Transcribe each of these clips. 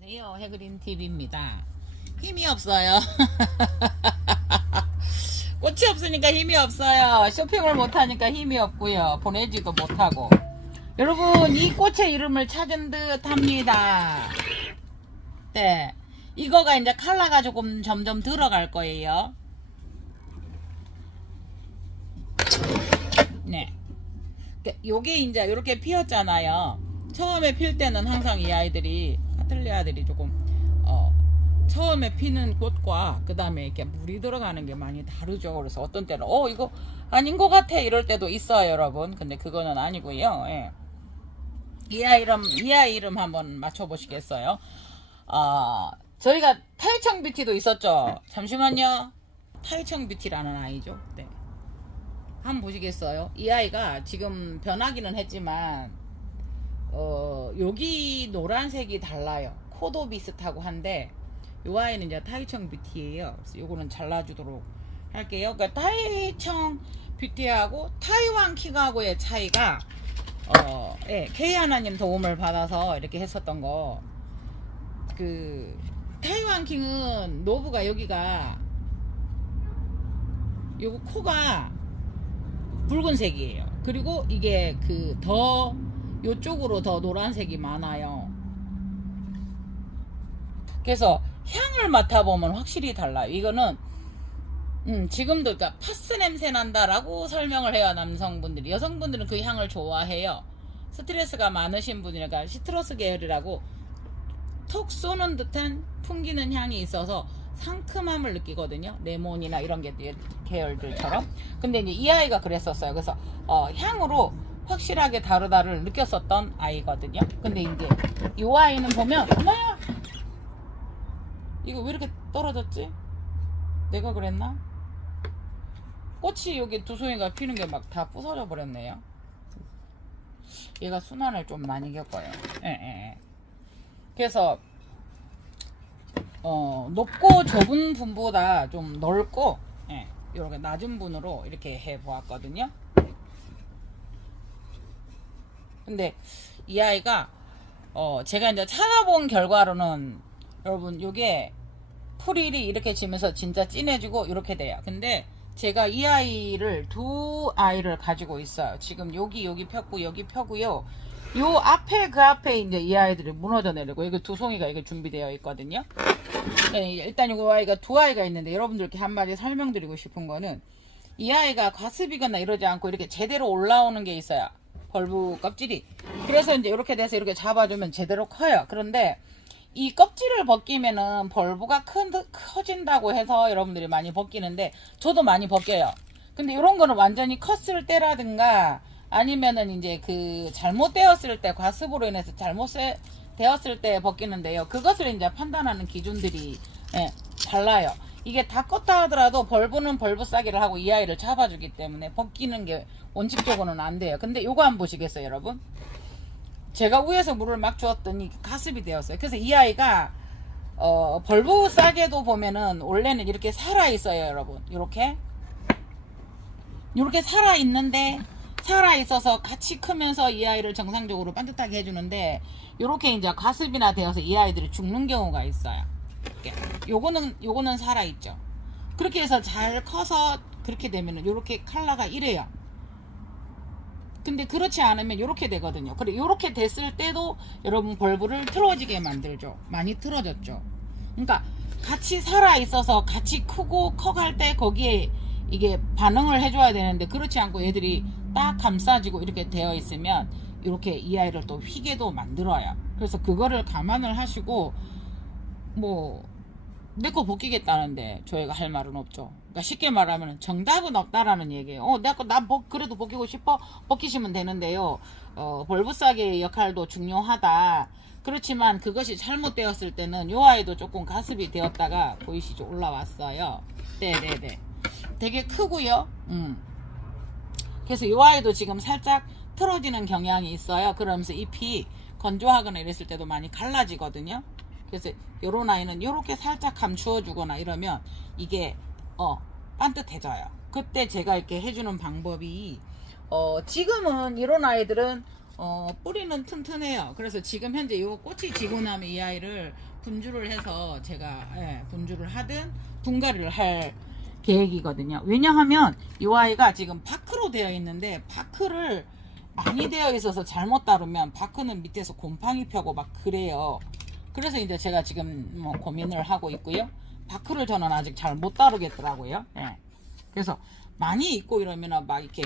안녕하세요. 해그린 TV입니다. 힘이 없어요. 꽃이 없으니까 힘이 없어요. 쇼핑을 못하니까 힘이 없고요. 보내지도 못하고. 여러분, 이 꽃의 이름을 찾은 듯 합니다. 네. 이거가 이제 컬러가 조금 점점 들어갈 거예요. 네. 요게 이제 이렇게 피었잖아요. 처음에 필 때는 항상 이 아이들이, 카틀리아들이 조금, 처음에 피는 꽃과 그 다음에 이렇게 물이 들어가는 게 많이 다르죠. 그래서 어떤 때는, 이거 아닌 것 같아. 이럴 때도 있어요, 여러분. 근데 그거는 아니고요. 예. 이 아이 이름 한번 맞춰보시겠어요? 저희가 타이청 뷰티도 있었죠. 잠시만요. 타이청 뷰티라는 아이죠. 네. 한번 보시겠어요? 이 아이가 지금 변하기는 했지만, 여기 노란색이 달라요. 코도 비슷하고 한데, 요 아이는 이제 타이청 뷰티예요. 그래서 요거는 잘라주도록 할게요. 그러니까 타이청 뷰티하고 타이완 킹하고의 차이가, K 하나님 도움을 받아서 이렇게 했었던 거. 타이완 킹은 노브가 여기가, 요거 코가 붉은색이에요. 그리고 이게 요쪽으로 더 노란색이 많아요. 그래서 향을 맡아보면 확실히 달라요. 이거는 지금도 그러니까 파스 냄새 난다라고 설명을 해요. 남성분들이. 여성분들은 그 향을 좋아해요. 스트레스가 많으신 분이니까 시트러스 계열이라고 톡 쏘는 듯한 풍기는 향이 있어서 상큼함을 느끼거든요. 레몬이나 이런 계열들처럼. 근데 이제 이 아이가 그랬었어요. 그래서 향으로 확실하게 다르다를 느꼈었던 아이거든요. 근데 이제 이 아이는 보면, 엄마야, 이거 왜 이렇게 떨어졌지? 내가 그랬나? 꽃이 여기 두 송이가 피는 게 막 다 부서져 버렸네요. 얘가 순환을 좀 많이 겪어요. 예. 그래서 높고 좁은 분보다 좀 넓고, 이렇게 낮은 분으로 이렇게 해 보았거든요. 근데 이 아이가 제가 이제 찾아본 결과로는, 여러분, 요게 프릴이 이렇게 지면서 진짜 진해지고 이렇게 돼요. 근데 제가 이 아이를 두 아이를 가지고 있어요. 지금 여기 폈고 여기 펴고요. 요 앞에 앞에 이제 이 아이들이 무너져 내리고, 여기 두 송이가 이게 준비되어 있거든요. 일단 이 아이가 두 아이가 있는데, 여러분들께 한마디 설명드리고 싶은 거는, 이 아이가 과습이거나 이러지 않고 이렇게 제대로 올라오는 게 있어요. 벌브 껍질이. 그래서 이제 이렇게 돼서 이렇게 잡아주면 제대로 커요. 그런데 이 껍질을 벗기면은 벌브가 커진다고 해서 여러분들이 많이 벗기는데, 저도 많이 벗겨요. 근데 이런 거는 완전히 컸을 때라든가, 아니면은 이제 잘못되었을 때, 과습으로 인해서 잘못되었을 때 벗기는데요. 그것을 이제 판단하는 기준들이 달라요. 이게 다 껐다 하더라도 벌브는 벌브 싸기를 하고 이 아이를 잡아주기 때문에 벗기는 게 원칙적으로는 안 돼요. 근데 요거 한번 보시겠어요, 여러분? 제가 위에서 물을 막 주었더니 가습이 되었어요. 그래서 이 아이가 벌브 싸개도 보면은 원래는 이렇게 살아있어요, 여러분. 이렇게 살아있는데, 살아있어서 같이 크면서 이 아이를 정상적으로 반듯하게 해주는데, 이렇게 이제 가습이나 되어서 이 아이들이 죽는 경우가 있어요. 요거는 살아있죠. 그렇게 해서 잘 커서 그렇게 되면은 요렇게 컬러가 이래요. 근데 그렇지 않으면 요렇게 되거든요. 그래, 요렇게 됐을 때도 여러분 벌브를 틀어지게 만들죠. 많이 틀어졌죠. 그러니까 같이 살아있어서 같이 크고 커갈 때 거기에 이게 반응을 해줘야 되는데, 그렇지 않고 얘들이 딱 감싸지고 이렇게 되어 있으면 이렇게 이 아이를 또 휘게도 만들어요. 그래서 그거를 감안을 하시고, 내 거 벗기겠다는데 저희가 할 말은 없죠. 그러니까 쉽게 말하면 정답은 없다라는 얘기예요. 그래도 벗기고 싶어? 벗기시면 되는데요. 벌브 싸기의 역할도 중요하다. 그렇지만 그것이 잘못되었을 때는 요 아이도 조금 가습이 되었다가 보이시죠? 올라왔어요. 네네네. 되게 크고요. 그래서 요 아이도 지금 살짝 틀어지는 경향이 있어요. 그러면서 잎이 건조하거나 이랬을 때도 많이 갈라지거든요. 그래서 요런 아이는 요렇게 살짝 감추어 주거나 이러면 이게 반듯해져요. 그때 제가 이렇게 해주는 방법이, 지금은 이런 아이들은 뿌리는 튼튼해요. 그래서 지금 현재 요 꽃이 지고 나면 이 아이를 분주를 해서 제가 분주를 하든 분갈이를 할 계획이거든요. 왜냐하면 이 아이가 지금 파크로 되어 있는데 파크를 많이 되어 있어서 잘못 다루면 파크는 밑에서 곰팡이 펴고 막 그래요. 그래서 이제 제가 지금 뭐 고민을 하고 있고요. 파크를 저는 아직 잘 못 다루겠더라고요. 그래서 많이 있고 이러면 막 이렇게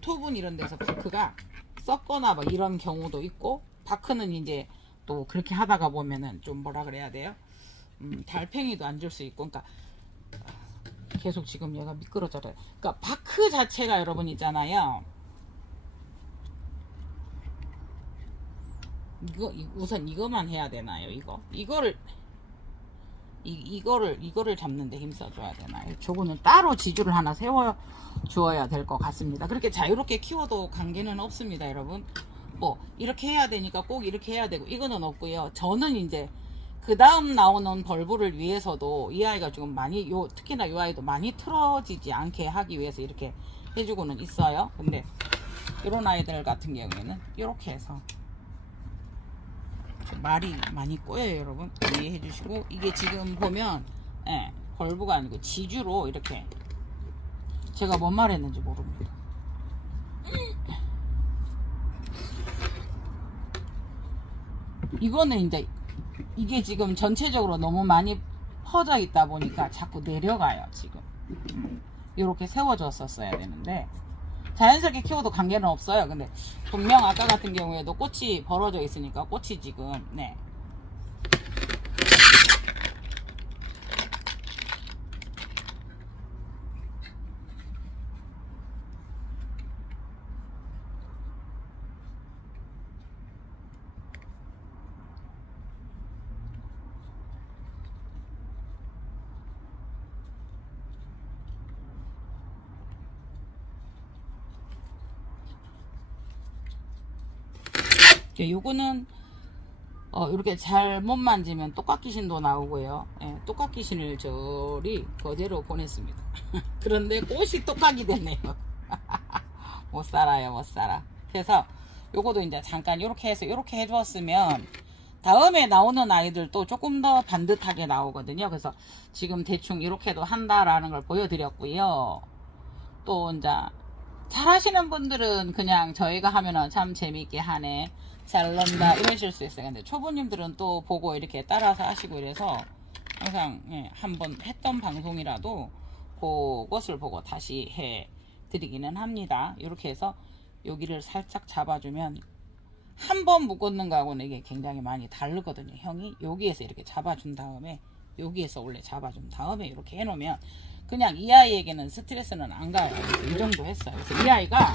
토분 이런 데서 파크가 썩거나 막 이런 경우도 있고, 파크는 이제 또 그렇게 하다가 보면은 좀 뭐라 그래야 돼요? 달팽이도 안 줄 수 있고, 그러니까 계속 지금 얘가 미끄러져요. 그러니까 파크 자체가 여러분 있잖아요. 우선 이거만 해야 되나요? 이거를 잡는데 힘써줘야 되나요? 저거는 따로 지주를 하나 세워 주어야 될 것 같습니다. 그렇게 자유롭게 키워도 관계는 없습니다, 여러분. 뭐 이렇게 해야 되니까 꼭 이렇게 해야 되고 이거는 없고요. 저는 이제 그 다음 나오는 벌브를 위해서도 이 아이가 조금 많이 특히나 이 아이도 많이 틀어지지 않게 하기 위해서 이렇게 해주고는 있어요. 근데 이런 아이들 같은 경우에는 이렇게 해서 말이 많이 꼬여요, 여러분. 이해해 주시고, 이게 지금 보면 벌브가 아니고 지주로 이렇게, 제가 뭔 말 했는지 모릅니다. 이거는 이제 이게 지금 전체적으로 너무 많이 퍼져 있다 보니까 자꾸 내려가요. 지금 이렇게 세워졌었어야 되는데 자연스럽게 키워도 관계는 없어요. 근데 분명 아까 같은 경우에도 꽃이 벌어져 있으니까 꽃이 지금 요거는 이렇게 잘못 만지면 똑같귀신도 나오고요. 똑같귀신을 저리 거제로 보냈습니다. 그런데 꽃이 똑같이 됐네요. 못 살아요, 못 살아. 그래서 요거도 이제 잠깐 이렇게 해서 이렇게 해주었으면 다음에 나오는 아이들도 조금 더 반듯하게 나오거든요. 그래서 지금 대충 이렇게도 한다라는 걸 보여드렸고요. 또 이제 잘 하시는 분들은 그냥 저희가 하면은 참 재밌게 하네, 잘 논다 이러실 수 있어요. 근데 초보님들은 또 보고 이렇게 따라서 하시고 이래서 항상 한번 했던 방송이라도 그것을 보고 다시 해 드리기는 합니다. 이렇게 해서 여기를 살짝 잡아주면 한 번 묶었는 거하고는 이게 굉장히 많이 다르거든요. 형이 여기에서 이렇게 잡아준 다음에 여기에서 원래 잡아준 다음에 이렇게 해놓으면 그냥 이 아이에게는 스트레스는 안 가요. 이 정도 했어요. 그래서 이 아이가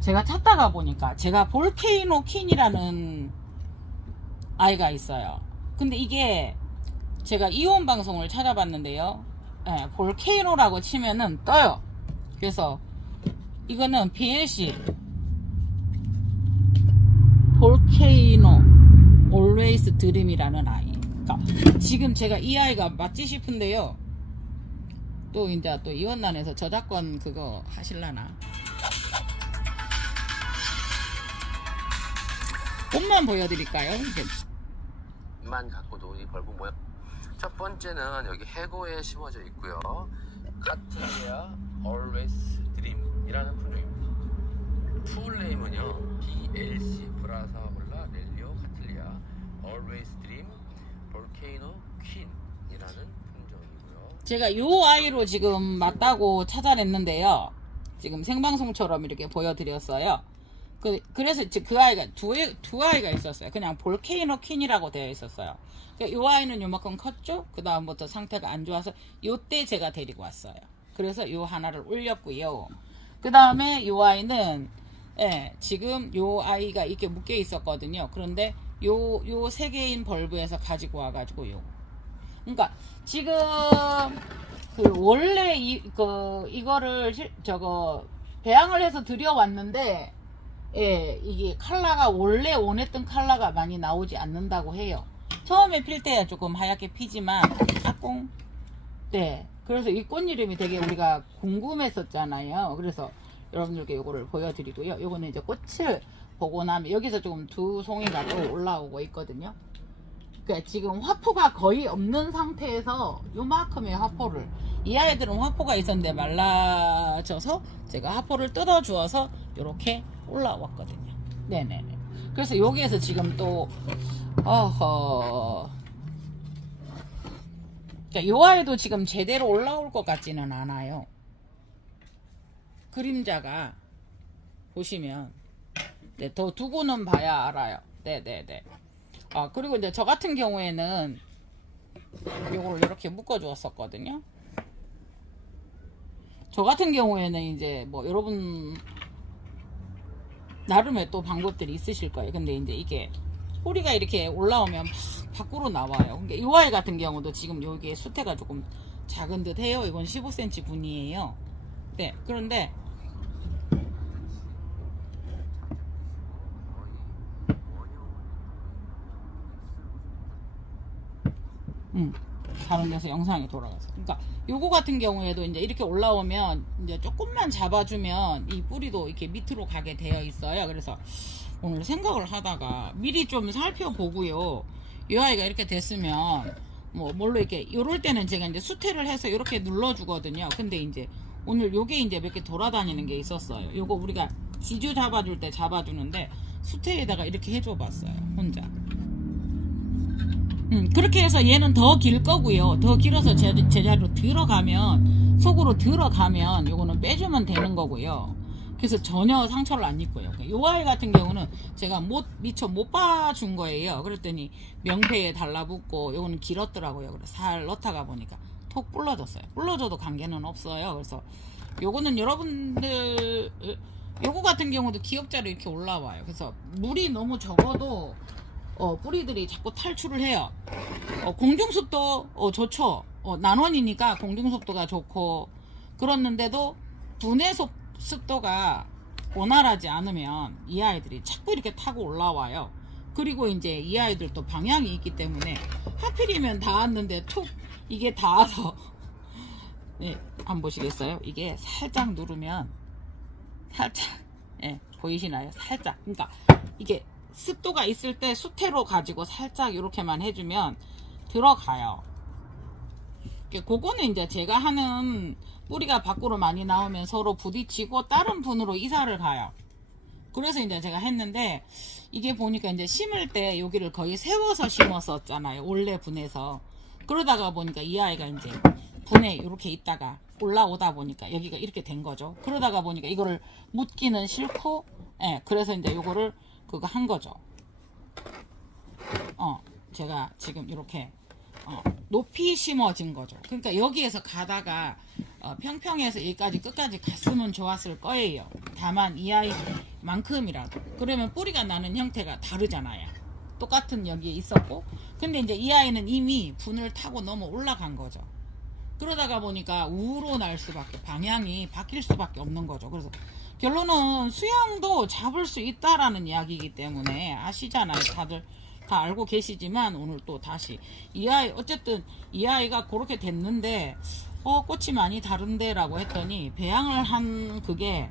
제가 찾다가 보니까 제가 볼케이노 퀸이라는 아이가 있어요. 근데 이게 제가 이혼 방송을 찾아봤는데요. 볼케이노라고 치면은 떠요. 그래서 이거는 BLC 볼케이노 Always Dream이라는 아이. 그러니까 지금 제가 이 아이가 맞지 싶은데요. 또 이제 또 이원난에서 저작권 그거 하실라나. 꽃만 보여드릴까요? 만 갖고도 이 벌브 모양. 첫 번째는 여기 해고에 심어져 있고요. 카틀리아 Always Dream이라는 품종입니다. 풀네임은요 BLC 브라사몰라 렐리오 카틀리아 Always Dream 볼케이노 퀸이라는 품종이고요. 제가 요 아이로 지금 맞다고 찾아냈는데요. 지금 생방송처럼 이렇게 보여드렸어요. 그래서 그 아이가 두 아이가 있었어요. 그냥 볼케이노 퀸이라고 되어 있었어요. 이 아이는 요만큼 컸죠. 그 다음부터 상태가 안 좋아서 요때 제가 데리고 왔어요. 그래서 요 하나를 올렸고요. 그 다음에 요 아이는 지금 요 아이가 이렇게 묶여 있었거든요. 그런데 요 세 개인 벌브에서 가지고 와가지고 요. 그러니까 지금 원래 이거를 배양을 해서 들여왔는데. 이게 컬러가 원래 원했던 컬러가 많이 나오지 않는다고 해요. 처음에 필 때야 조금 하얗게 피지만 그래서 이 꽃 이름이 되게 우리가 궁금했었잖아요. 그래서 여러분들께 요거를 보여드리고요. 요거는 이제 꽃을 보고 나면 여기서 조금 두 송이가 또 올라오고 있거든요. 그러니까 지금 화포가 거의 없는 상태에서 요만큼의 화포를, 이 아이들은 화포가 있었는데 말라져서 제가 화포를 뜯어 주어서 이렇게 올라왔거든요. 네네네. 그래서 여기에서 지금 또 자, 요 아이도 지금 제대로 올라올 것 같지는 않아요. 그림자가 보시면 네, 더 두고는 봐야 알아요. 네네네. 그리고 이제 저 같은 경우에는 요거를 이렇게 묶어 주었었거든요. 저 같은 경우에는 이제 뭐 여러분 나름의 또 방법들이 있으실 거예요. 근데 이제 이게 뿌리가 이렇게 올라오면 밖으로 나와요. 그러니까 이 아이 같은 경우도 지금 여기에 수태가 조금 작은 듯 해요. 이건 15cm 분이에요. 네, 그런데 다른 데서 영상이 돌아가서. 그러니까 요거 같은 경우에도 이제 이렇게 올라오면 이제 조금만 잡아주면 이 뿌리도 이렇게 밑으로 가게 되어 있어요. 그래서 오늘 생각을 하다가 미리 좀 살펴보고요. 이 아이가 이렇게 됐으면 뭐 뭘로 이렇게 요럴 때는 제가 이제 수태를 해서 이렇게 눌러주거든요. 근데 이제 오늘 요게 이제 몇 개 돌아다니는 게 있었어요. 요거 우리가 지주 잡아줄 때 잡아주는데 수태에다가 이렇게 해줘 봤어요. 혼자. 그렇게 해서 얘는 더 길 거고요. 더 길어서 제자리로 들어가면, 속으로 들어가면 요거는 빼주면 되는 거고요. 그래서 전혀 상처를 안 입고요. 요 아이 같은 경우는 제가 미처 못 봐준 거예요. 그랬더니 명패에 달라붙고 요거는 길었더라고요. 그래서 살 넣다가 보니까 톡 불러졌어요. 불러져도 관계는 없어요. 그래서 요거는 여러분들 요거 같은 경우도 기역자로 이렇게 올라와요. 그래서 물이 너무 적어도 뿌리들이 자꾸 탈출을 해요. 공중습도 좋죠. 난원이니까 공중습도가 좋고, 그렇는데도 분해 습도가 원활하지 않으면 이 아이들이 자꾸 이렇게 타고 올라와요. 그리고 이제 이 아이들도 방향이 있기 때문에 하필이면 닿았는데 툭 이게 닿아서 네, 한번 보시겠어요? 이게 살짝 누르면 살짝 보이시나요? 살짝. 그러니까 이게 습도가 있을 때 수태로 가지고 살짝 이렇게만 해주면 들어가요. 그거는 이제 제가 하는 뿌리가 밖으로 많이 나오면 서로 부딪히고 다른 분으로 이사를 가요. 그래서 이제 제가 했는데 이게 보니까 이제 심을 때 여기를 거의 세워서 심었었잖아요. 원래 분해서. 그러다가 보니까 이 아이가 이제 분해 이렇게 있다가 올라오다 보니까 여기가 이렇게 된 거죠. 그러다가 보니까 이거를 묻기는 싫고, 그래서 이제 요거를 그거 한 거죠. 제가 지금 이렇게 높이 심어진 거죠. 그러니까 여기에서 가다가 평평해서 여기까지 끝까지 갔으면 좋았을 거예요. 다만 이 아이만큼이라도. 그러면 뿌리가 나는 형태가 다르잖아요. 똑같은 여기에 있었고, 근데 이제 이 아이는 이미 분을 타고 넘어 올라간 거죠. 그러다가 보니까 우로 날 수밖에, 방향이 바뀔 수밖에 없는 거죠. 그래서 결론은 수영도 잡을 수 있다라는 이야기이기 때문에 아시잖아요. 다들 다 알고 계시지만 오늘 또 다시 이 아이, 어쨌든 이 아이가 그렇게 됐는데 꽃이 많이 다른데 라고 했더니 배양을 한 그게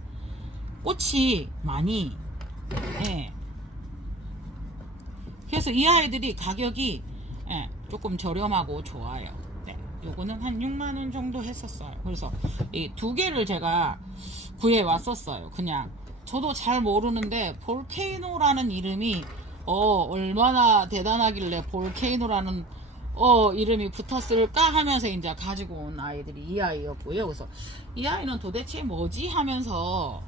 꽃이 많이 그래서 이 아이들이 가격이 조금 저렴하고 좋아요. 요거는 한 6만원 정도 했었어요. 그래서 이 두 개를 제가 구해 왔었어요. 그냥 저도 잘 모르는데 볼케이노라는 이름이 얼마나 대단하길래 볼케이노라는 이름이 붙었을까 하면서 이제 가지고 온 아이들이 이 아이였고요. 그래서 이 아이는 도대체 뭐지 하면서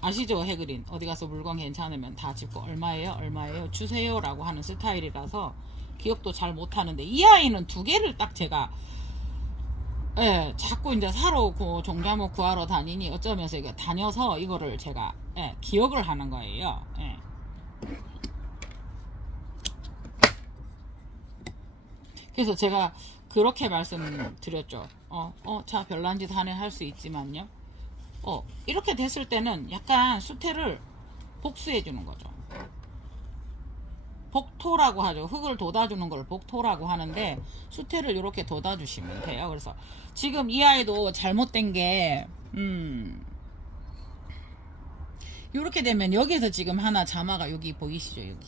아시죠? 해그린 어디 가서 물건 괜찮으면 다 짚고 얼마예요 주세요 라고 하는 스타일이라서 기억도 잘 못하는데, 이 아이는 두 개를 딱 제가 자꾸 이제 사러 종자목 구하러 다니니 어쩌면서 이거 다녀서 이거를 제가 기억을 하는 거예요. 그래서 제가 그렇게 말씀드렸죠. 자, 별난 짓 하네 할 수 있지만요. 이렇게 됐을 때는 약간 수태를 복수해 주는 거죠. 복토라고 하죠. 흙을 돋아주는 걸 복토라고 하는데 수태를 이렇게 돋아주시면 돼요. 그래서 지금 이 아이도 잘못된 게 요렇게 되면 여기에서 지금 하나 자마가 여기 보이시죠? 여기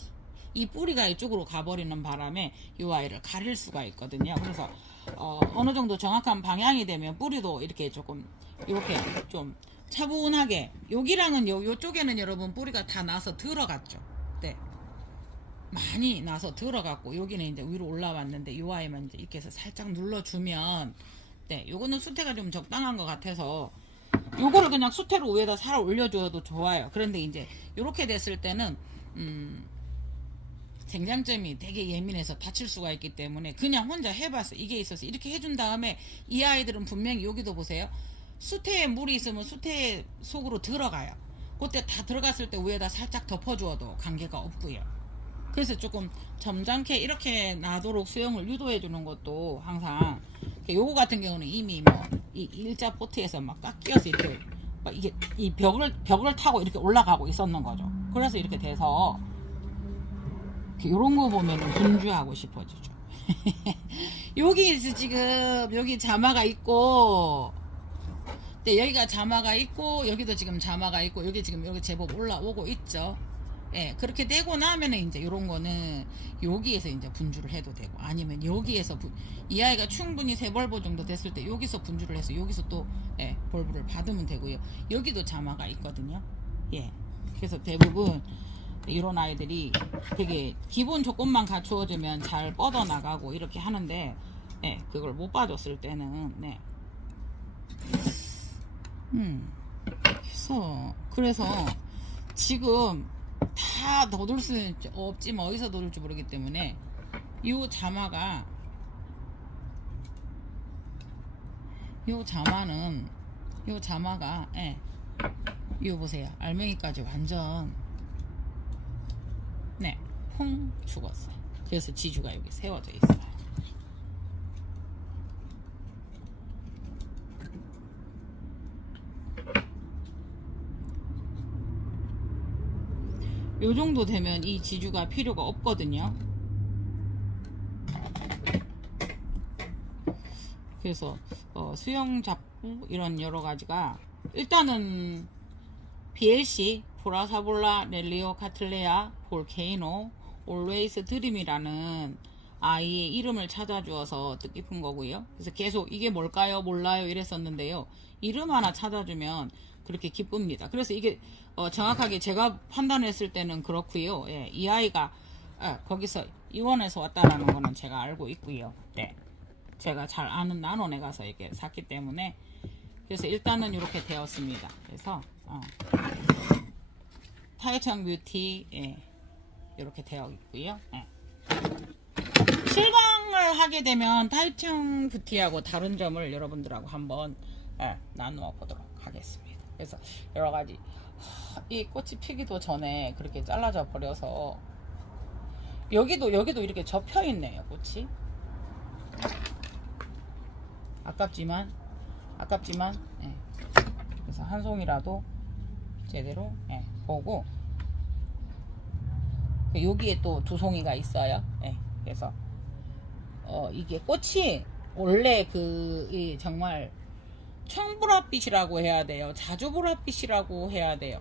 이 뿌리가 이쪽으로 가버리는 바람에 이 아이를 가릴 수가 있거든요. 그래서 어느 정도 정확한 방향이 되면 뿌리도 이렇게 조금 이렇게 좀 차분하게, 여기랑은 요쪽에는 여러분 뿌리가 다 나서 들어갔죠. 네, 많이 나서 들어갔고 여기는 이제 위로 올라왔는데 요 아이만 이제 이렇게 해서 살짝 눌러주면, 네, 요거는 수태가 좀 적당한 것 같아서 요거를 그냥 수태로 위에다 살아 올려줘도 좋아요. 그런데 이제 요렇게 됐을 때는 생장점이 되게 예민해서 다칠 수가 있기 때문에 그냥 혼자 해봤어. 이게 있어서 이렇게 해준 다음에 이 아이들은 분명히 여기도 보세요. 수태에 물이 있으면 수태 속으로 들어가요. 그때 다 들어갔을 때 위에다 살짝 덮어주어도 관계가 없고요. 그래서 조금 점잖게 이렇게 나도록 수영을 유도해 주는 것도 항상, 요거 같은 경우는 이미 뭐 이 일자 포트에서 막 깎여서 이렇게 막 이게 이 벽을 타고 이렇게 올라가고 있었는 거죠. 그래서 이렇게 돼서 요런 거 보면은 분주하고 싶어지죠. 여기에서 지금 여기 자마가 있고, 네, 여기가 자마가 있고 여기도 지금 자마가 있고 여기 지금 여기 제법 올라오고 있죠. 예, 그렇게 되고 나면은 이제 요런 거는 여기에서 이제 분주를 해도 되고, 아니면 여기에서 이 아이가 충분히 3벌보 정도 됐을 때 여기서 분주를 해서 여기서 또 예, 벌브를 받으면 되고요. 여기도 자마가 있거든요. 예, 그래서 대부분 이런 아이들이 되게 기본 조건만 갖추어지면 잘 뻗어 나가고 이렇게 하는데, 예, 그걸 못 봐줬을 때는, 네. 그래서 지금 다 더 둘 수는 없지만 어디서 더 둘지 모르기 때문에 요 자마가 예, 이거 보세요. 알맹이까지 완전 네, 퐁 죽었어요. 그래서 지주가 여기 세워져 있어요. 요 정도 되면 이 지주가 필요가 없거든요. 그래서 수영 잡부 이런 여러 가지가 일단은 BLC 보라사볼라 렐리오 카틀레아 볼케이노 올웨이스 드림이라는 아이의 이름을 찾아주어서 뜻깊은 거고요. 그래서 계속 이게 뭘까요? 몰라요 이랬었는데요. 이름 하나 찾아주면 그렇게 기쁩니다. 그래서 이게 정확하게 제가 판단했을 때는 그렇고요. 예, 이 아이가 거기서 이원에서 왔다라는 거는 제가 알고 있고요. 네, 제가 잘 아는 난원에 가서 이렇게 샀기 때문에, 그래서 일단은 이렇게 되었습니다. 그래서 타이청 뷰티, 예, 이렇게 되어 있고요. 예. 실강을 하게 되면 타이청 뷰티하고 다른 점을 여러분들하고 한번 나누어 보도록 하겠습니다. 그래서 여러 가지, 이 꽃이 피기도 전에 그렇게 잘라져 버려서 여기도 이렇게 접혀 있네요. 꽃이 아깝지만 예. 그래서 한 송이라도 제대로 보고, 여기에 또 2송이가 있어요. 예. 그래서 이게 꽃이 원래 이 정말 청보랏빛이라고 해야 돼요. 자주보랏빛이라고 해야 돼요.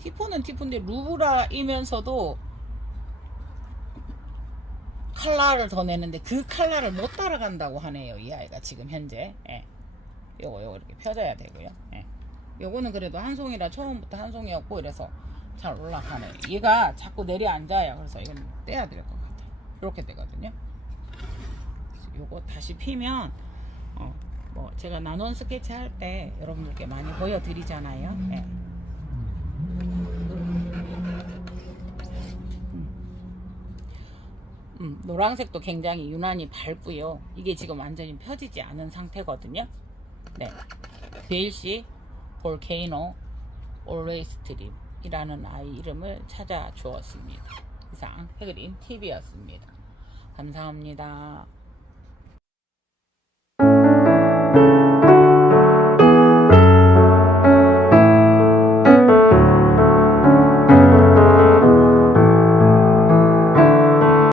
티포는 티포인데 루브라이면서도 칼라를 더 내는데 그 칼라를 못 따라간다고 하네요. 이 아이가 지금 현재. 예. 요거 이렇게 펴져야 되고요. 예. 요거는 그래도 한 송이라 처음부터 한 송이였고 이래서 잘 올라가네요. 얘가 자꾸 내려앉아요. 그래서 이건 떼야 될 것 같아요. 이렇게 되거든요. 요거 다시 피면 뭐 제가 나눈 스케치 할 때 여러분들께 많이 보여드리잖아요. 네. 노란색도 굉장히 유난히 밝고요. 이게 지금 완전히 펴지지 않은 상태거든요. 네, BLC 볼케이노 올웨이스 드림 이라는 아이 이름을 찾아 주었습니다. 이상 해그린 TV였습니다. 감사합니다.